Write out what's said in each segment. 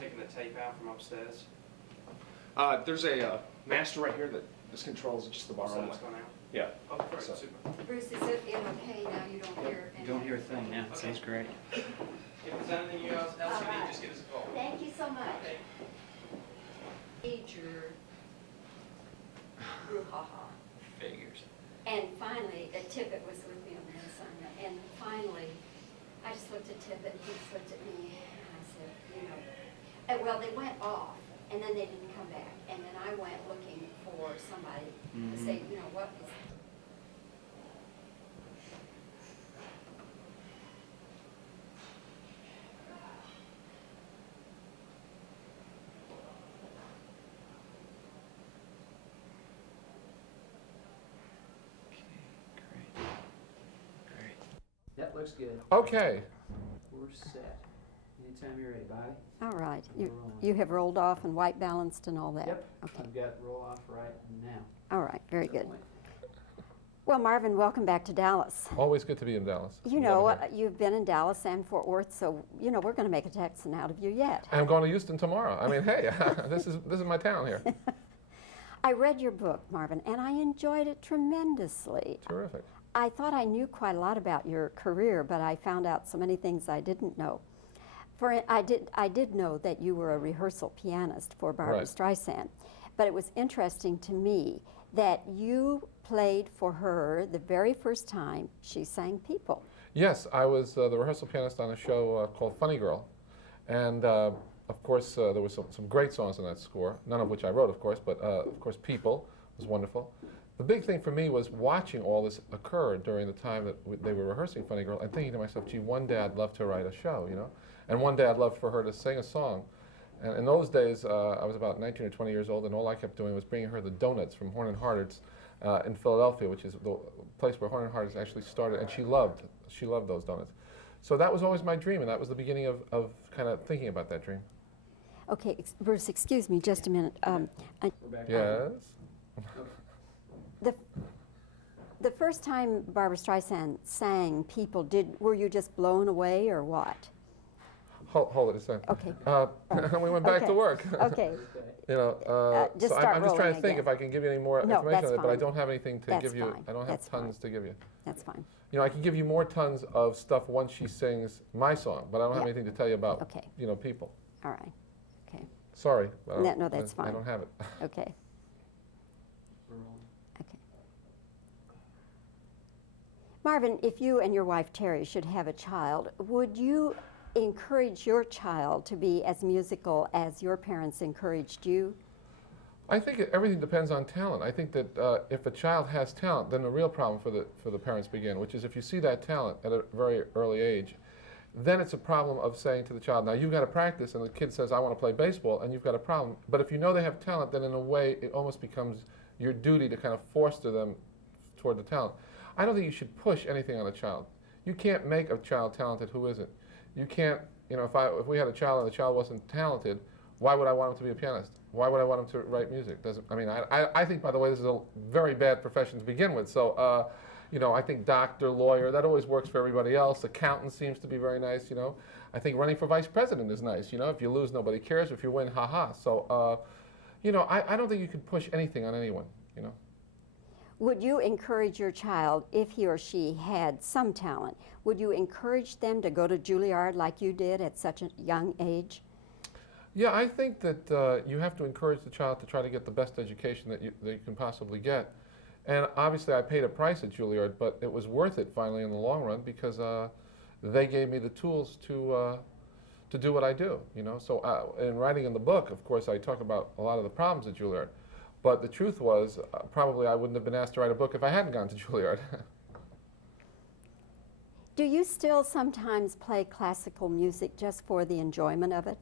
taking the tape out from upstairs? There's a master right here that this controls just the bar So only. it's gone out? Yeah. Oh, great, So- super. Bruce, is it okay now? You don't hear You don't hear a thing, yeah, Okay. sounds great. If there's anything else you need, just give us a call. Thank you so much. Okay. Major brouhaha. Figures. And finally, Tippett was with me on that assignment, and finally, I just looked at Tippett, and he just looked at me, and I said, well, they went off, and then they didn't come back, and then I went looking for somebody to say, what is Great. That looks good. Okay. We're set. Anytime you're ready, Bobbie. All right, We're rolling. you have rolled off and white balanced and all that? Yep. Okay, I've got roll off right now. all right, very good. Certainly. Well, Marvin, welcome back to Dallas. Always good to be in Dallas. You know, you've been in Dallas and Fort Worth, so, we're going to make a Texan out of you yet. And I'm going to Houston tomorrow. I mean, hey, this is my town here. I read your book, Marvin, and I enjoyed it tremendously. Terrific. I thought I knew quite a lot about your career, but I found out so many things I didn't know. I did know that you were a rehearsal pianist for Barbra Right. Streisand, but it was interesting to me that you played for her the very first time she sang People. Yes, I was the rehearsal pianist on a show called Funny Girl. And of course, there was some great songs in that score, none of which I wrote, of course, but of course, People was wonderful. The big thing for me was watching all this occur during the time that they were rehearsing Funny Girl and thinking to myself, gee, one day I'd love to write a show, and one day I'd love for her to sing a song. And in those days, I was about 19 or 20 years old, and all I kept doing was bringing her the donuts from Horn and Hardard's in Philadelphia, which is the place where Horn and Hardard's actually started, and she loved those donuts. So that was always my dream, and that was the beginning of kind of thinking about that dream. Okay, Bruce, excuse me just a minute. We're back. Yes? The first time Barbra Streisand sang People, were you just blown away or what? Hold it a second. Okay. And we went back Okay. to work. Okay. So Just start I'm just trying to rolling think again. if I can give you any more No, information that's on it, but I fine. don't have anything to That's give you. fine. I don't have That's tons fine. to give you. That's fine. I can give you more tons of stuff once she sings my song, but I don't have Yeah. anything to tell you about, Okay. People. All right. Okay. Sorry. but I don't- No, that's I fine. don't have it. Okay. We're rolling. Okay. Marvin, if you and your wife Terry should have a child, would you encourage your child to be as musical as your parents encouraged you? I think everything depends on talent. I think that if a child has talent, then the real problem for the parents begin, which is if you see that talent at a very early age, then it's a problem of saying to the child, now you've got to practice, and the kid says, I want to play baseball, and you've got a problem. But if you know they have talent, then in a way it almost becomes your duty to kind of foster them toward the talent. I don't think you should push anything on a child. You can't make a child talented who isn't. You can't, if we had a child and the child wasn't talented, why would I want him to be a pianist? Why would I want him to write music? I think, by the way, this is a very bad profession to begin with. So, I think doctor, lawyer, that always works for everybody else. Accountant seems to be very nice, I think running for vice president is nice, If you lose, nobody cares. If you win, ha-ha. So, I don't think you can push anything on anyone, Would you encourage your child, if he or she had some talent, would you encourage them to go to Juilliard like you did at such a young age? Yeah, I think that you have to encourage the child to try to get the best education that you can possibly get. And obviously I paid a price at Juilliard, but it was worth it finally in the long run because they gave me the tools to do what I do, So in writing in the book, of course, I talk about a lot of the problems at Juilliard. But the truth was, probably I wouldn't have been asked to write a book if I hadn't gone to Juilliard. Do you still sometimes play classical music just for the enjoyment of it?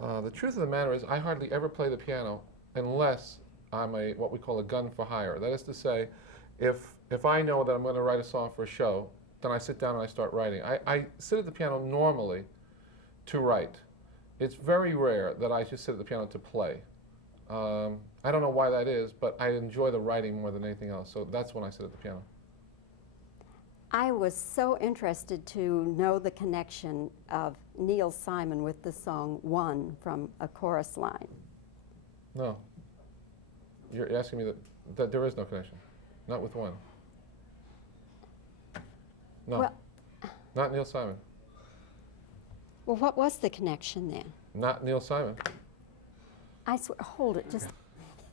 The truth of the matter is I hardly ever play the piano unless I'm what we call a gun for hire. That is to say, if I know that I'm going to write a song for a show, then I sit down and I start writing. I sit at the piano normally to write. It's very rare that I just sit at the piano to play. I don't know why that is, but I enjoy the writing more than anything else, so that's when I sit at the piano. I was so interested to know the connection of Neil Simon with the song One from a chorus line. No. You're asking me that there is no connection. Not with one. No. Well, Not Neil Simon. well, what was the connection then? Not Neil Simon. I swear, hold it, just,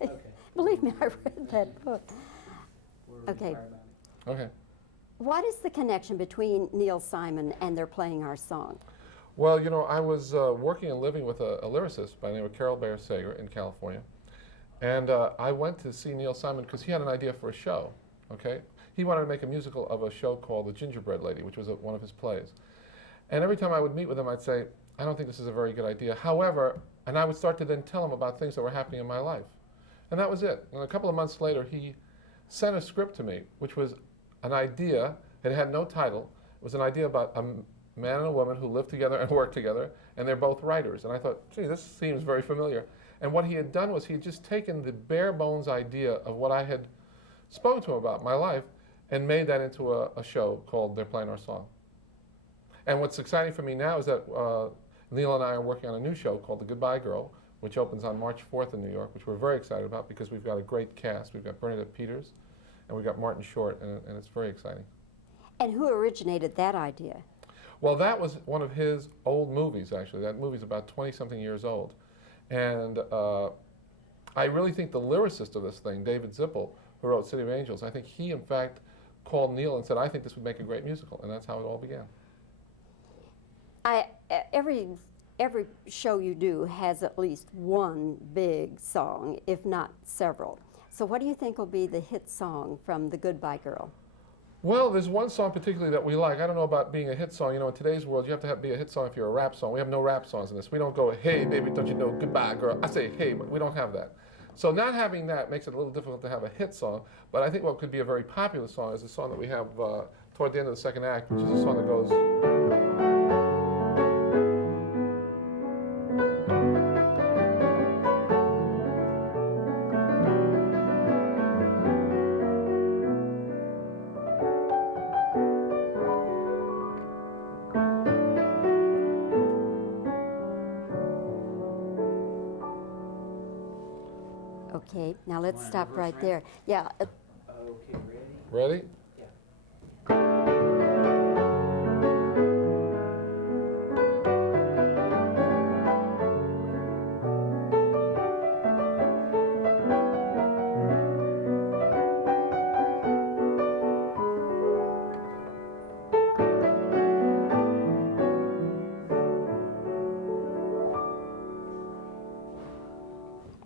Okay. believe me, I read that book. We're Okay. inquired about it. Okay. What is the connection between Neil Simon and they're playing our song? Well, you know, I was working and living with a lyricist by the name of Carol Bear Sager in California. And I went to see Neil Simon because he had an idea for a show, okay? He wanted to make a musical of a show called The Gingerbread Lady, which was one of his plays. And every time I would meet with him, I'd say, I don't think this is a very good idea. However, and I would start to then tell him about things that were happening in my life. And that was it. And a couple of months later, he sent a script to me, which was an idea. It had no title. It was an idea about a man and a woman who lived together and worked together, and they're both writers. And I thought, gee, this seems very familiar. And what he had done was he had just taken the bare bones idea of what I had spoken to him about my life and made that into a show called They're Playing Our Song. And what's exciting for me now is that Neil and I are working on a new show called The Goodbye Girl, which opens on March 4th in New York, which we're very excited about because we've got a great cast. We've got Bernadette Peters, and we've got Martin Short, and it's very exciting. And who originated that idea? Well, that was one of his old movies, actually. That movie's about 20-something years old. And I really think the lyricist of this thing, David Zippel, who wrote City of Angels, I think he, in fact, called Neil and said, I think this would make a great musical. And that's how it all began. Every show you do has at least one big song, if not several. So what do you think will be the hit song from The Goodbye Girl? Well, there's one song particularly that we like. I don't know about being a hit song. You know, in today's world, you have to be a hit song if you're a rap song. We have no rap songs in this. We don't go, hey, baby, don't you know, goodbye, girl. I say, hey, but we don't have that. So not having that makes it a little difficult to have a hit song. But I think what could be a very popular song is a song that we have toward the end of the second act, which is a song that goes... Okay, now let's Wanna stop reverse right rank? there. Yeah, Okay, ready? Ready? Yeah.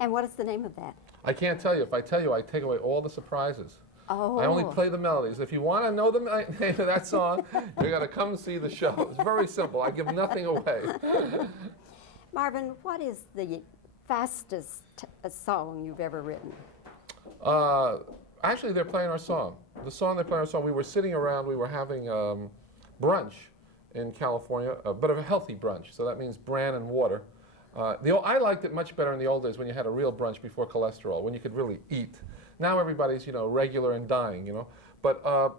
and what is the name of that? I can't tell you. If I tell you, I take away all the surprises. Oh. I only play the melodies. If you want to know the name of that song, you got to come and see the show. It's very simple. I give nothing away. Marvin, what is the fastest song you've ever written? Actually, they're playing our song. The song they're playing our song, we were sitting around, we were having brunch in California, but a healthy brunch. So that means bran and water. I liked it much better in the old days when you had a real brunch before cholesterol, when you could really eat. Now everybody's, regular and dying, But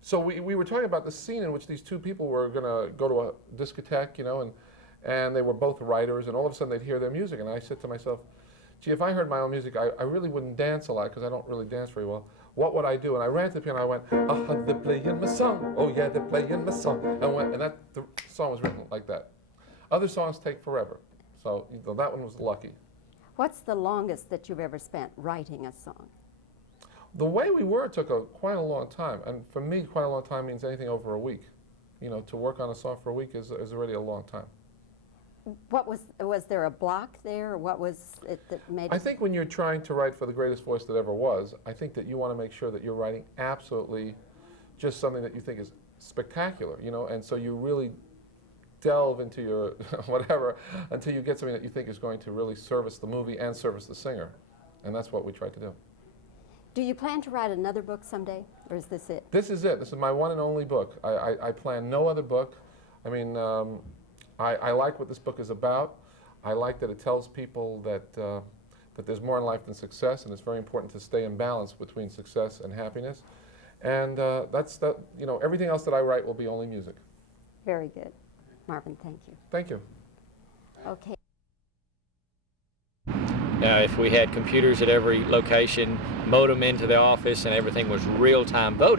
so we were talking about the scene in which these two people were going to go to a discotheque, and they were both writers, and all of a sudden they'd hear their music. And I said to myself, gee, if I heard my own music, I really wouldn't dance a lot because I don't really dance very well. What would I do? And I ran to the piano, I went, they're playing my song. Oh yeah, they're playing my song. And the song was written like that. Other songs take forever. So that one was lucky. What's the longest that you've ever spent writing a song? The Way We Were took quite a long time. And for me, quite a long time means anything over a week. To work on a song for a week is already a long time. What was there a block there, or what was it that made I it? think when you're trying to write for the greatest voice that ever was, I think that you want to make sure that you're writing absolutely just something that you think is spectacular, and so you really delve into your whatever until you get something that you think is going to really service the movie and service the singer. And that's what we tried to do. Do you plan to write another book someday, or is this it? This is it. This is my one and only book. I plan no other book. I mean, I like what this book is about. I like that it tells people that there's more in life than success, and it's very important to stay in balance between success and happiness. And everything else that I write will be only music. Very good. Marvin, thank you. Thank you. Okay. If we had computers at every location, modem into the office, and everything was real-time voting,